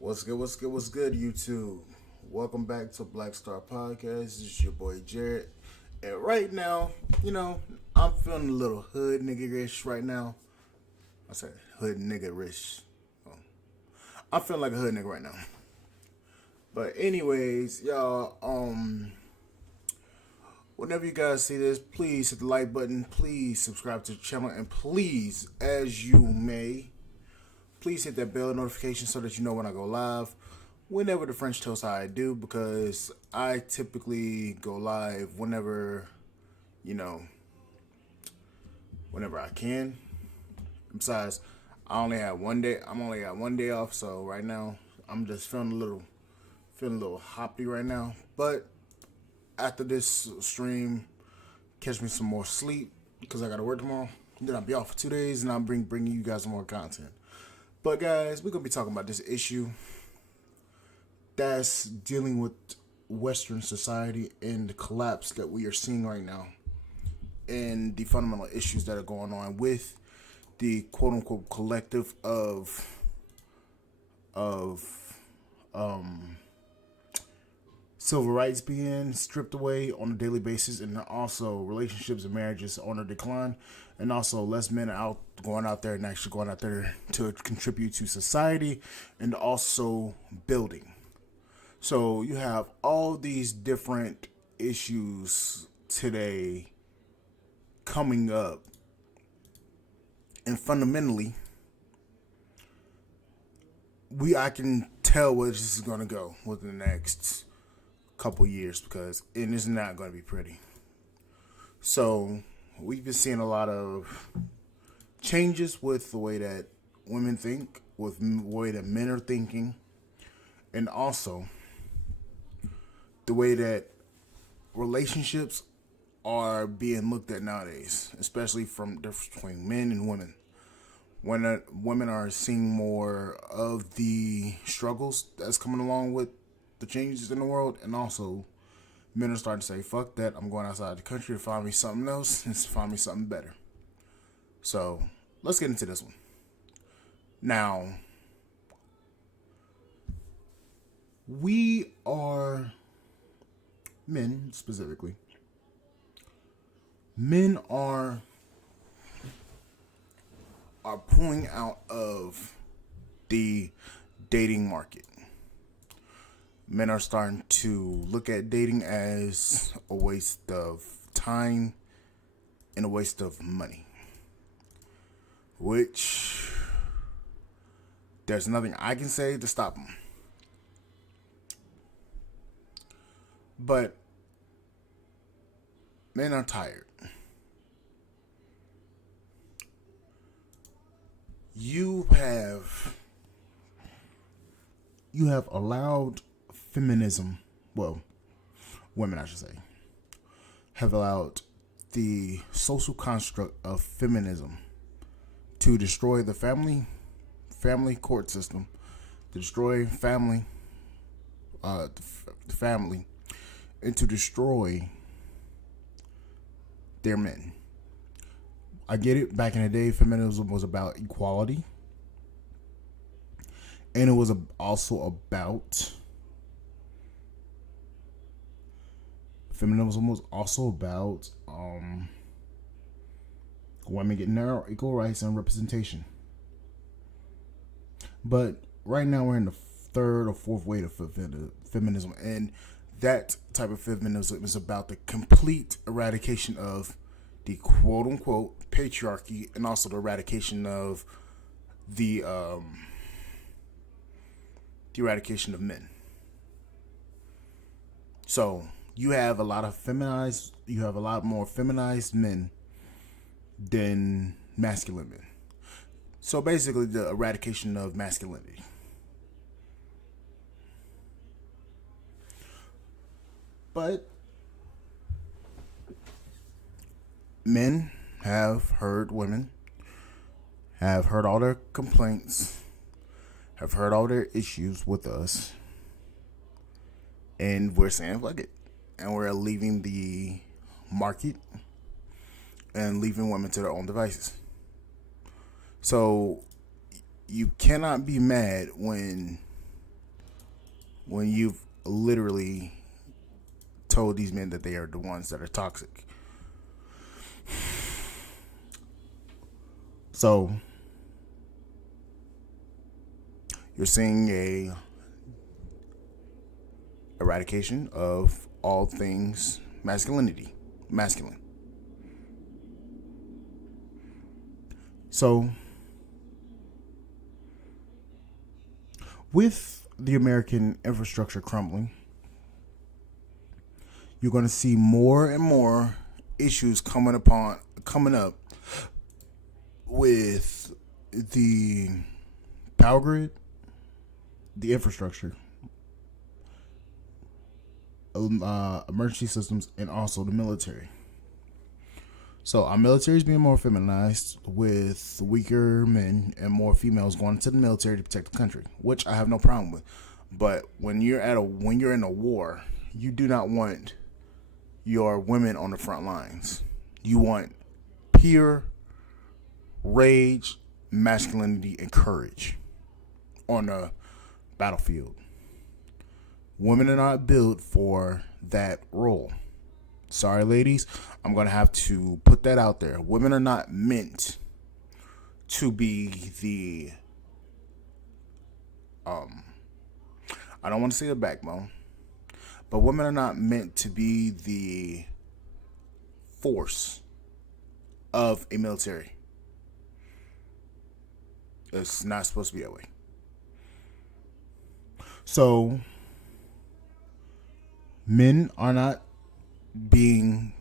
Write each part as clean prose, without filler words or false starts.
What's good? What's good? What's good, YouTube? Welcome back to Black Star Podcast. This is your boy Jared. And right now, I'm feeling a little hood nigga-ish right now. I said hood nigga-ish. Oh, I'm feeling like a hood nigga right now. But anyways, y'all, whenever you guys see this, please hit the like button. Please subscribe to the channel. And please, as you may, please hit that bell notification so that you know when I go live. Whenever the French Toast I do, because I typically go live you know, whenever I can. Besides, I only have one day. I'm only got one day off, so right now I'm just feeling a little hoppy right now. But after this stream, catch me some more sleep because I gotta work tomorrow. Then I'll be off for 2 days, and I'll bringing you guys some more content. But guys, we're gonna be talking about this issue that's dealing with Western society and the collapse that we are seeing right now, and the fundamental issues that are going on with the quote unquote collective of civil rights being stripped away on a daily basis, and also relationships and marriages on a decline, and also less men going out there and actually going out there to contribute to society and also building. So you have all these different issues today coming up, and fundamentally, I can tell where this is going to go within the next couple years, because it is not going to be pretty. So we've been seeing a lot of changes with the way that women think, with the way that men are thinking, and also the way that relationships are being looked at nowadays, especially from the difference between men and women. When women are seeing more of the struggles that's coming along with the changes in the world, and also men are starting to say, fuck that, I'm going outside the country to find me something else and to find me something better. So let's get into this one. Now, we are men specifically. Men are pulling out of the dating market. Men are starting to look at dating as a waste of time and a waste of money, which there's nothing I can say to stop them. But men are tired. You have allowed feminism, well, women I should say, have allowed the social construct of feminism to destroy the family court system, to destroy family, the family, and to destroy their men. I get it. Back in the day, feminism was about equality, and it was also about women getting their equal rights and representation. But right now we're in the third or fourth wave of feminism, and that type of feminism is about the complete eradication of the quote unquote patriarchy, and also the eradication of the eradication of men. So you have a lot more feminized men than masculine men. So basically, the eradication of masculinity. But men have heard women, have heard all their complaints, have heard all their issues with us, and we're saying fuck it. And we're leaving the market and leaving women to their own devices. So you cannot be mad when when you've literally told these men that they are the ones that are toxic. So you're seeing a eradication of all things masculine. So with the American infrastructure crumbling, you're going to see more and more issues coming up with the power grid, the infrastructure, emergency systems, and also the military. So our military is being more feminized, with weaker men and more females going into the military to protect the country, which I have no problem with. But when you're in a war, you do not want your women on the front lines. You want pure rage, masculinity, and courage on the battlefield. Women are not built for that role. Sorry, ladies, I'm going to have to put that out there. Women are not meant to be the, I don't want to say the backbone, but women are not meant to be the force of a military. It's not supposed to be that way. So, men are not being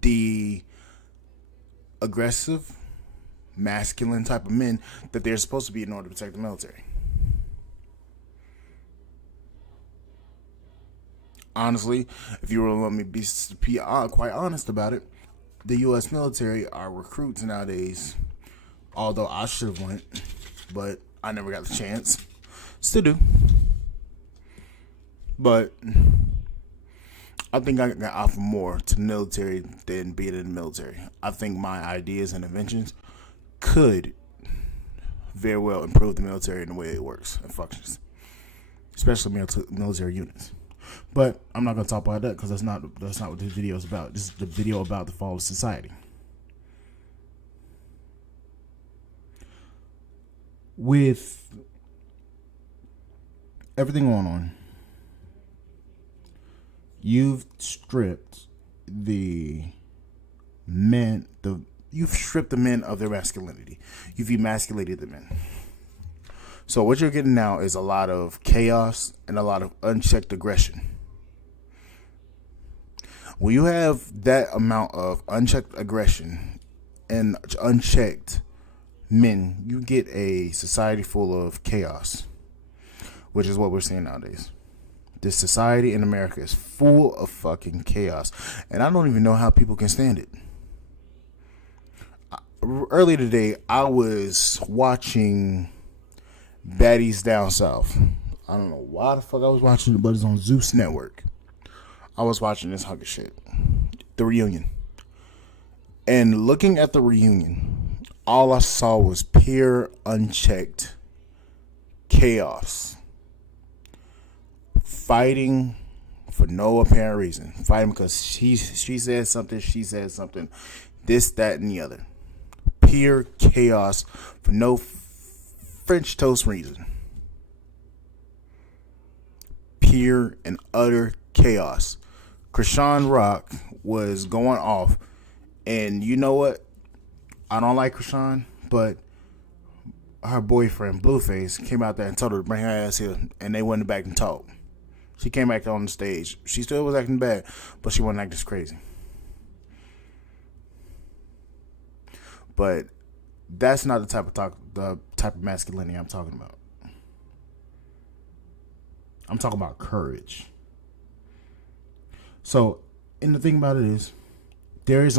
the aggressive, masculine type of men that they're supposed to be in order to protect the military. Honestly, if you were to let me be quite honest about it, the U.S. military, our recruits nowadays, although I should have went, but I never got the chance. Still do. But I think I can offer more to the military than being in the military. I think my ideas and inventions could very well improve the military in the way it works and functions, especially military units. But I'm not going to talk about that because that's not what this video is about. This is the video about the fall of society. With everything going on, you've stripped the men of their masculinity. You've emasculated the men. So what you're getting now is a lot of chaos and a lot of unchecked aggression. When you have that amount of unchecked aggression and unchecked men, you get a society full of chaos, which is what we're seeing nowadays. This society in America is full of fucking chaos, and I don't even know how people can stand it. Earlier today, I was watching Baddies Down South. I don't know why the fuck I was watching it, but it's on Zeus Network. I was watching this hunk of shit. The reunion. And looking at the reunion, all I saw was pure, unchecked chaos. Fighting for no apparent reason. Fighting because she said something, she said something. This, that, and the other. Pure chaos for no French toast reason. Pure and utter chaos. Krishan Rock was going off, and you know what? I don't like Krishan, but her boyfriend Blueface came out there and told her to bring her ass here, and they went back and talked. She came back on the stage. She still was acting bad, but she wasn't acting crazy. But that's not the type of masculinity I'm talking about. I'm talking about courage. So, and the thing about it is, there is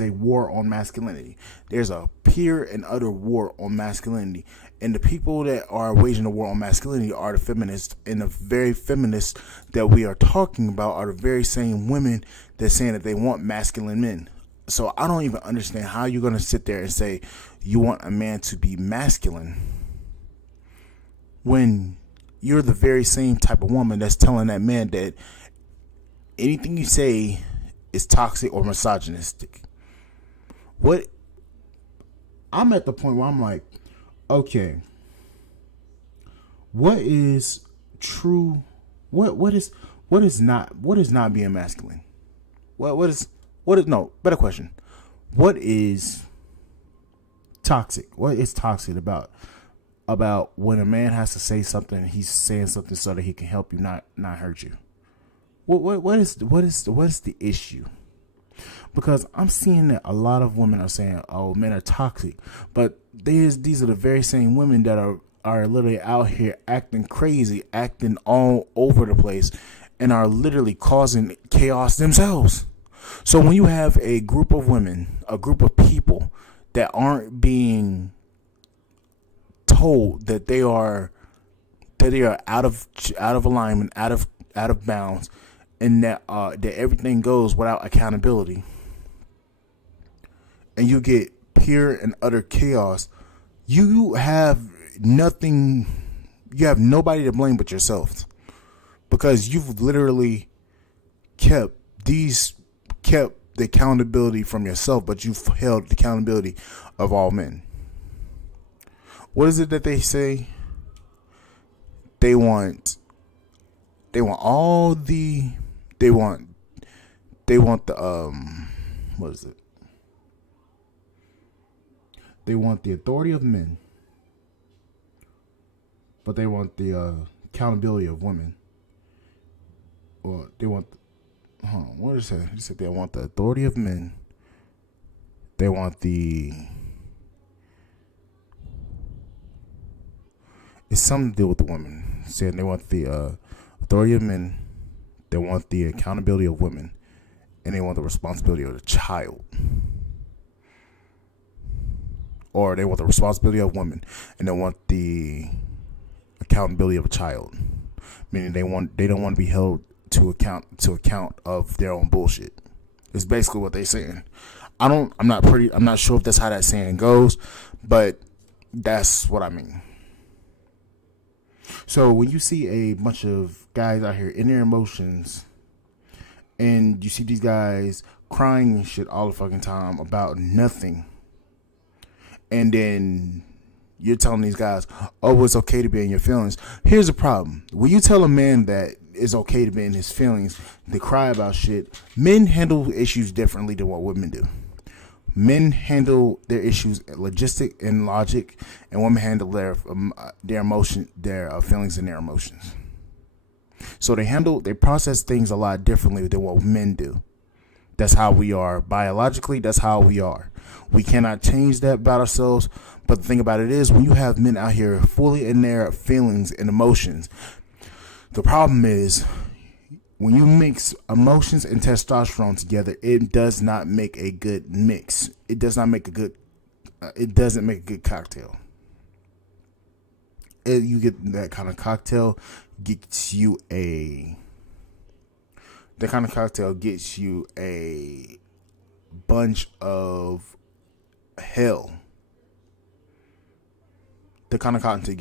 a war on masculinity. There's a pure and utter war on masculinity. And the people that are waging the war on masculinity are the feminists. And the very feminists that we are talking about are the very same women that's saying that they want masculine men. So I don't even understand how you're going to sit there and say you want a man to be masculine when you're the very same type of woman that's telling that man that anything you say is toxic or misogynistic. What I'm at the point where I'm like, okay, what is true? What is not being masculine? What is no, better question. What is toxic? What is toxic about when a man has to say something, he's saying something so that he can help you, not hurt you? What is the issue? Because I'm seeing that a lot of women are saying, "Oh, men are toxic," but these are the very same women that are literally out here acting crazy, acting all over the place, and are literally causing chaos themselves. So when you have a group of women, a group of people that aren't being told that they are out of alignment, out of bounds, and that everything goes without accountability, and you get pure and utter chaos, you have nothing. You have nobody to blame but yourself, because you've literally kept the accountability from yourself, but you've held the accountability of all men. What is it that they say? They want all the what is it? They want the authority of men, but they want the accountability of women. Or they want, what is it? He said they want the authority of men. They want it's something to do with the women. Saying they want the authority of men, they want the accountability of women, and they want the responsibility of the child. Or they want the responsibility of women, and they want the accountability of a child. Meaning they don't want to be held to account of their own bullshit. It's basically what they're saying. I'm not sure if that's how that saying goes, but that's what I mean. So when you see a bunch of guys out here in their emotions, and you see these guys crying and shit all the fucking time about nothing, and then you're telling these guys, "Oh, it's okay to be in your feelings." Here's the problem: when you tell a man that it's okay to be in his feelings, to cry about shit, men handle issues differently than what women do. Men handle their issues logistic and logic, and women handle their emotion, their feelings and their emotions. So they process things a lot differently than what men do. That's how we are biologically. That's how we are. We cannot change that about ourselves. But the thing about it is, when you have men out here fully in their feelings and emotions, the problem is when you mix emotions and testosterone together, it does not make a good mix. It doesn't make a good cocktail. You get that kind of cocktail gets you a bunch of hell. The kind of cocktail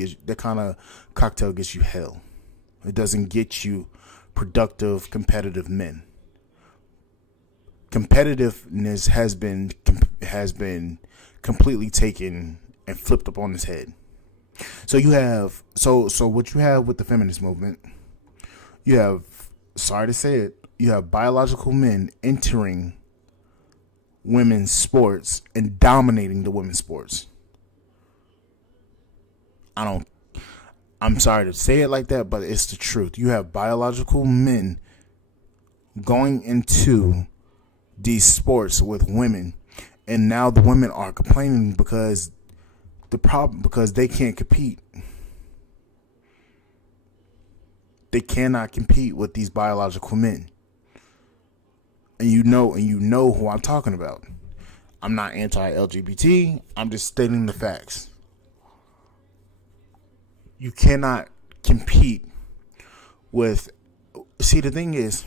gets you hell. It doesn't get you productive, competitive men. Competitiveness has been completely taken and flipped up on its head. So you have so what you have with the feminist movement, you have, sorry to say it, you have biological men entering women's sports and dominating the women's sports. I'm sorry to say it like that, but it's the truth. You have biological men going into these sports with women, and now the women are complaining because they can't compete. They cannot compete with these biological men. And you know who I'm talking about. I'm not anti-LGBT. I'm just stating the facts. You cannot compete with. See, the thing is,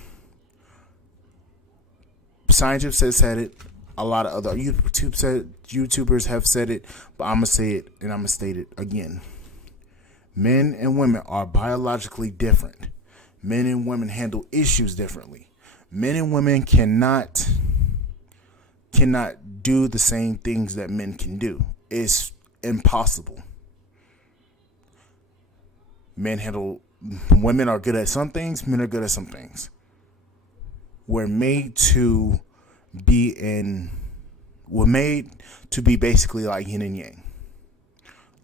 scientists have said it. A lot of other YouTubers have said it, but I'm gonna say it and I'm gonna state it again. Men and women are biologically different. Men and women handle issues differently. Men and women cannot do the same things that men can do. It's impossible. Women are good at some things, men are good at some things. We're made to be basically like yin and yang.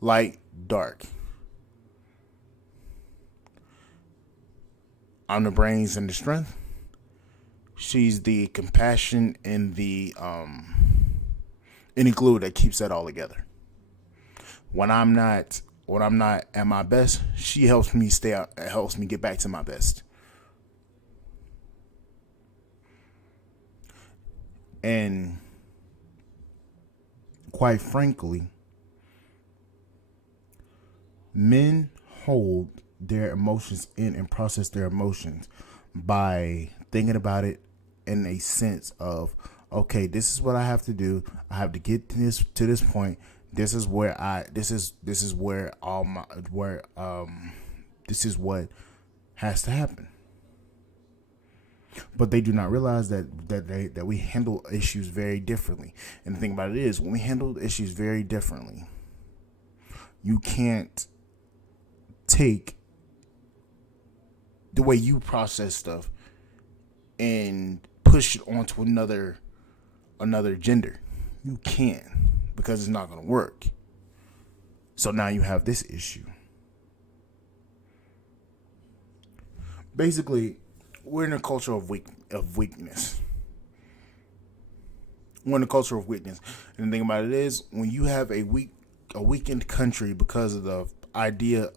Light, dark. I'm the brains and the strength. She's the compassion and the glue that keeps that all together. When I'm not at my best, she helps me helps me get back to my best. And quite frankly, men hold their emotions in and process their emotions by thinking about it in a sense of, okay, this is what I have to do. I have to get to this point. This is what has to happen. But they do not realize that we handle issues very differently. And the thing about it is, when we handle issues very differently, you can't take the way you process stuff and push it onto another gender. You can't, because it's not going to work. So now you have this issue. Basically, we're in a culture of weakness. We're in a culture of weakness. And the thing about it is, when you have a weakened country because of the the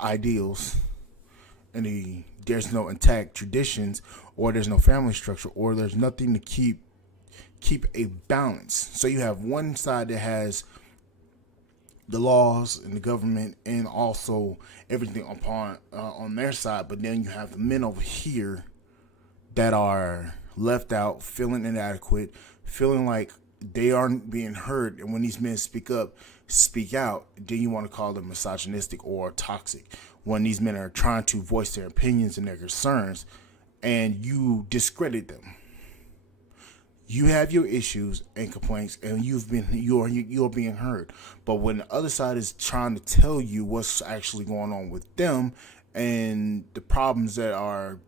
ideals, and there's no intact traditions, or there's no family structure, or there's nothing to keep a balance. So you have one side that has the laws and the government and also everything on their side, but then you have the men over here that are left out, feeling inadequate, feeling like they aren't being heard. And when these men speak out, then you want to call them misogynistic or toxic. When these men are trying to voice their opinions and their concerns, and you discredit them. You have your issues and complaints, and you're being heard. But when the other side is trying to tell you what's actually going on with them and the problems that are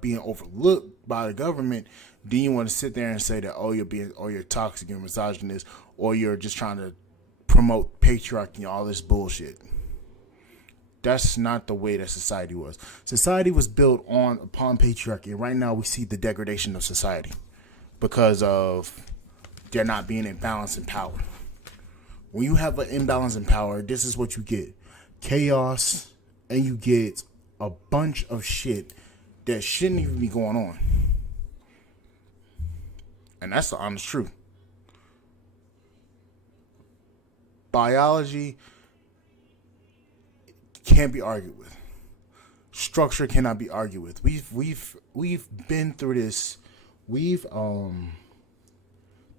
being overlooked by the government, then you want to sit there and say that you're toxic, you're misogynist, or you're just trying to promote patriarchy and all this bullshit. That's not the way that society was. Society was built upon patriarchy, and right now we see the degradation of society because of there not being a balance in power. When you have an imbalance in power, this is what you get: chaos, and you get a bunch of shit that shouldn't even be going on. And that's the honest truth. Biology can't be argued with. Structure cannot be argued with. We've been through this. The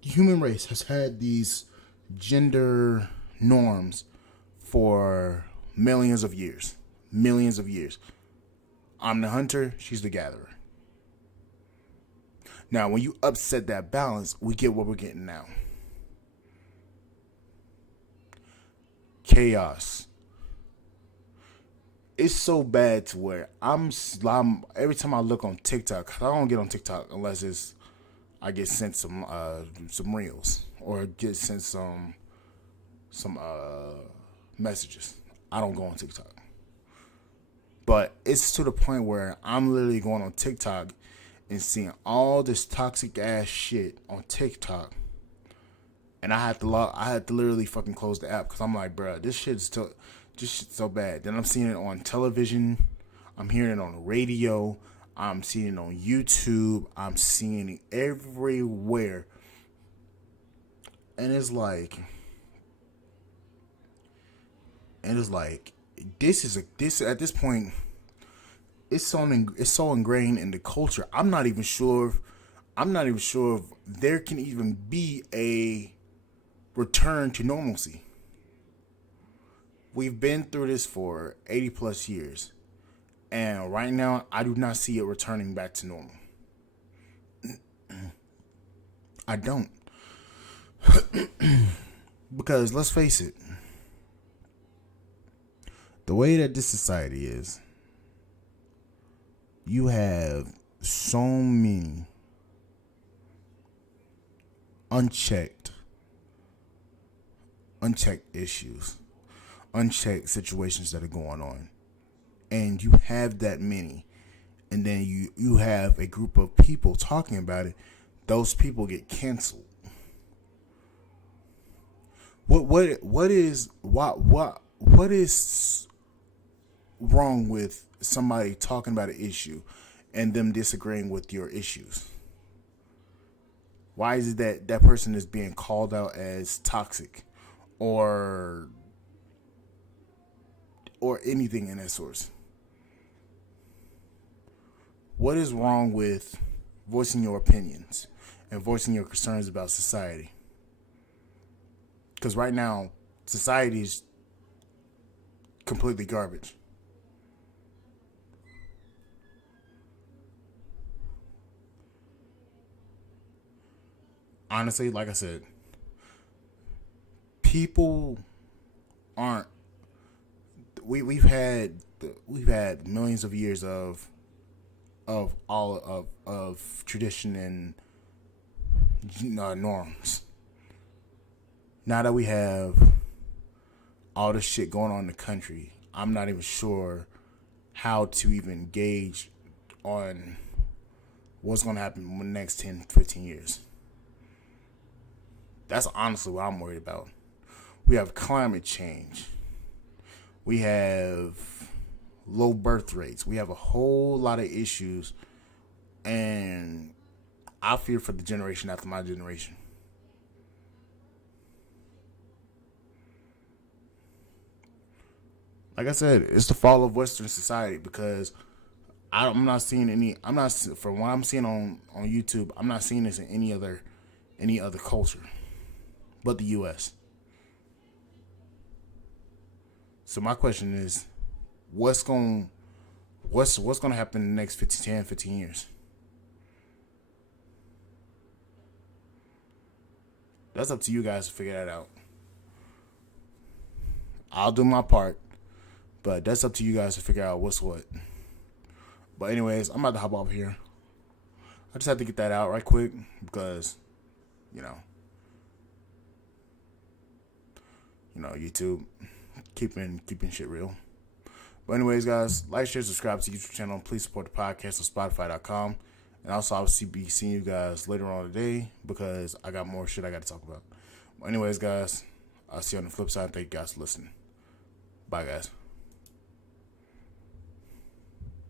human race has had these gender norms for millions of years. Millions of years. I'm the hunter, she's the gatherer. Now, when you upset that balance, we get what we're getting now. Chaos. It's so bad to where I'm every time I look on TikTok, I don't get on TikTok unless I get sent some reels or get sent some messages. I don't go on TikTok. But it's to the point where I'm literally going on TikTok and seeing all this toxic ass shit on TikTok, and I had to literally fucking close the app because I'm like, bruh, this shit's so bad. Then I'm seeing it on television, I'm hearing it on the radio, I'm seeing it on YouTube, I'm seeing it everywhere, and it's like this at this point. It's so ingrained in the culture. I'm not even sure if there can even be a return to normalcy. We've been through this for 80 plus years. And right now, I do not see it returning back to normal. I don't. Because let's face it, the way that this society is, you have so many unchecked issues, unchecked situations that are going on. And you have that many, and then you have a group of people talking about it. Those people get canceled. What is wrong with somebody talking about an issue and them disagreeing with your issues? Why is it that person is being called out as toxic or anything in that source? What is wrong with voicing your opinions and voicing your concerns about society? Because right now, society is completely garbage. Honestly, like I said, people aren't. We've had millions of years of tradition and norms. Now that we have all this shit going on in the country, I'm not even sure how to even gauge on what's going to happen in the next 10, 15 years. That's honestly what I'm worried about. We have climate change. We have low birth rates. We have a whole lot of issues, and I fear for the generation after my generation. Like I said, it's the fall of Western society because I'm not seeing any. I'm not from what I'm seeing on YouTube. I'm not seeing this in any other culture, but the U.S. So my question is, what's going to happen in the next 15 years? That's up to you guys to figure that out. I'll do my part, but that's up to you guys to figure out what's what. But anyways, I'm about to hop off here. I just had to get that out right quick because, YouTube keeping shit real. But anyways, guys, like, share, subscribe to the YouTube channel. Please support the podcast on Spotify.com. And also, I'll be seeing you guys later on today because I got more shit I got to talk about. But anyways, guys, I'll see you on the flip side. Thank you guys for listening. Bye, guys.